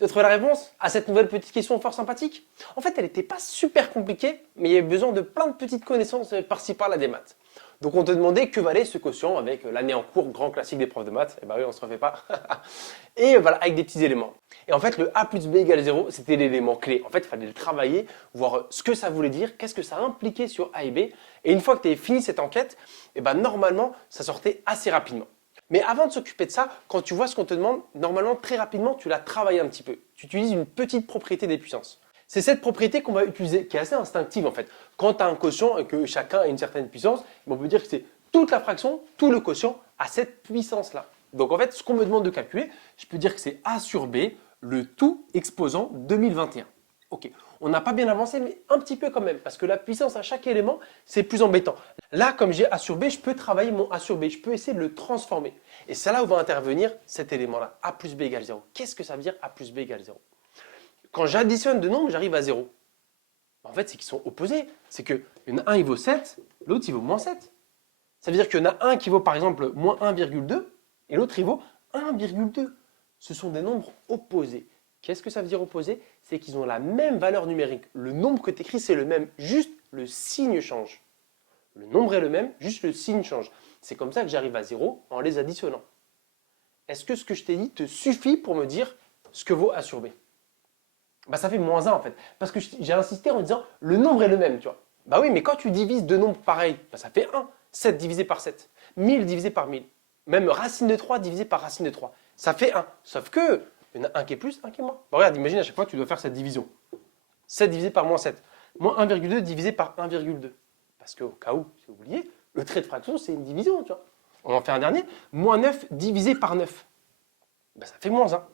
Tu as trouvé la réponse à cette nouvelle petite question fort sympathique? En fait, elle n'était pas super compliquée, mais il y avait besoin de plein de petites connaissances par-ci par-là des maths. Donc on te demandait que valait ce quotient avec l'année en cours, grand classique des profs de maths. Eh ben oui, on se refait pas. Et voilà, avec des petits éléments. Et en fait, le a plus b égale 0, c'était l'élément clé. En fait, il fallait le travailler, voir ce que ça voulait dire, qu'est-ce que ça impliquait sur a et b. Et une fois que tu avais fini cette enquête, eh ben normalement, ça sortait assez rapidement. Mais avant de s'occuper de ça, quand tu vois ce qu'on te demande, normalement, très rapidement, tu la travailles un petit peu. Tu utilises une petite propriété des puissances. C'est cette propriété qu'on va utiliser, qui est assez instinctive en fait. Quand tu as un quotient et que chacun a une certaine puissance, on peut dire que c'est toute la fraction, tout le quotient à cette puissance-là. Donc en fait, ce qu'on me demande de calculer, je peux dire que c'est a sur b, le tout exposant 2021. Ok, on n'a pas bien avancé, mais un petit peu quand même, parce que la puissance à chaque élément, c'est plus embêtant. Là, comme j'ai a sur b, je peux travailler mon a sur b, je peux essayer de le transformer. Et c'est là où va intervenir cet élément-là, a plus b égale 0. Qu'est-ce que ça veut dire a plus b égale 0? Quand j'additionne deux nombres, j'arrive à 0. En fait, c'est qu'ils sont opposés. C'est qu'il y en a un, il vaut 7, l'autre, il vaut moins 7. Ça veut dire qu'il y en a un qui vaut par exemple moins 1,2 et l'autre, il vaut 1,2. Ce sont des nombres opposés. Qu'est-ce que ça veut dire opposé? C'est qu'ils ont la même valeur numérique. Le nombre que tu écris, c'est le même, juste le signe change. Le nombre est le même, juste le signe change. C'est comme ça que j'arrive à 0 en les additionnant. Est-ce que ce que je t'ai dit te suffit pour me dire ce que vaut a sur b? Bah, ça fait moins 1 en fait. Parce que j'ai insisté en disant le nombre est le même, tu vois. Bah oui, mais quand tu divises deux nombres pareils, bah, ça fait 1. 7 divisé par 7. 1000 divisé par 1000. Même racine de 3 divisé par racine de 3. Ça fait 1. Sauf que, il y en a un qui est plus, un qui est moins. Bah, regarde, imagine à chaque fois que tu dois faire cette division. 7 divisé par moins 7. Moins 1,2 divisé par 1,2. Parce qu'au cas où, si vous oubliez, le trait de fraction, c'est une division, tu vois. On en fait un dernier. Moins 9 divisé par 9. Bah, ça fait moins 1.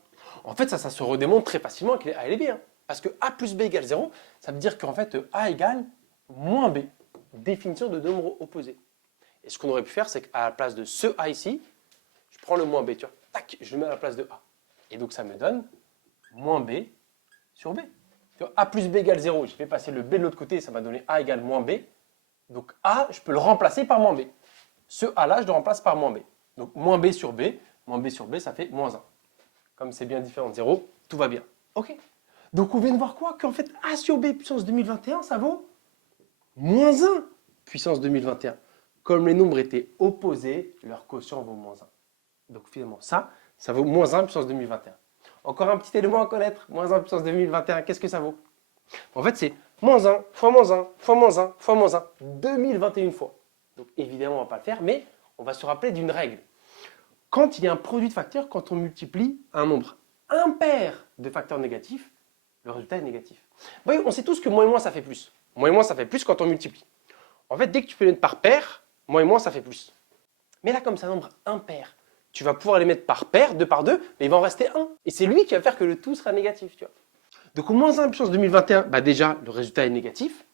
En fait, ça se redémontre très facilement avec les a et les b. Hein. Parce que a plus b égale 0, ça veut dire qu'en fait, a égale moins b. Définition de nombres opposés. Et ce qu'on aurait pu faire, c'est qu'à la place de ce a ici, je prends le moins b, tu vois. Tac, je le mets à la place de a. Et donc, ça me donne moins b sur b. Tu vois, a plus b égale 0, je fais passer le b de l'autre côté, ça m'a donné a égale moins b. Donc, a, je peux le remplacer par moins b. Ce a-là, je le remplace par moins b. Donc, moins b, ça fait moins 1. Comme c'est bien différent de 0, tout va bien. Ok. Donc on vient de voir quoi? Qu'en fait a sur b puissance 2021, ça vaut moins 1 puissance 2021. Comme les nombres étaient opposés, leur quotient vaut moins 1. Donc finalement ça vaut moins 1 puissance 2021. Encore un petit élément à connaître. Moins 1 puissance 2021, qu'est-ce que ça vaut? En fait c'est moins 1 fois moins 1 fois moins 1 fois moins 1, 2021 fois. Donc évidemment on ne va pas le faire, mais on va se rappeler d'une règle. Quand il y a un produit de facteurs, quand on multiplie un nombre impair de facteurs négatifs, le résultat est négatif. Voyez, on sait tous que moins et moins, ça fait plus. Moins et moins, ça fait plus quand on multiplie. En fait, dès que tu peux les mettre par paire, moins et moins, ça fait plus. Mais là, comme c'est un nombre impair, tu vas pouvoir les mettre par paire, 2 par 2, mais il va en rester 1. Et c'est lui qui va faire que le tout sera négatif. Tu vois. Donc, au moins 1 puissance 2021, bah déjà, le résultat est négatif.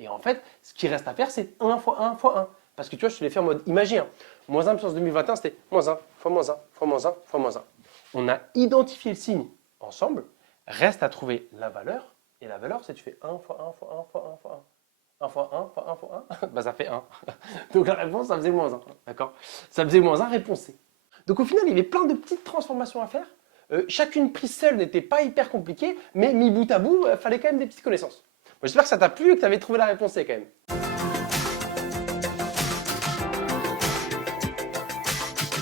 Et en fait, ce qui reste à faire, c'est 1 fois 1 fois 1. Parce que tu vois, je te l'ai fait en mode imaginaire. Moins 1 puissance 2021, c'était moins 1 fois moins 1 fois moins 1 fois moins 1. On a identifié le signe ensemble. Reste à trouver la valeur. Et la valeur, c'est tu fais 1 fois 1 fois 1 fois 1 fois 1. 1 fois 1 fois 1 fois 1. Bah, ça fait 1. Donc la réponse, ça faisait moins 1. D'accord? Ça faisait moins 1, réponse C. Donc au final, il y avait plein de petites transformations à faire. Chacune prise seule n'était pas hyper compliquée, mais mis bout à bout, il fallait quand même des petites connaissances. J'espère que ça t'a plu et que tu avais trouvé la réponse C quand même.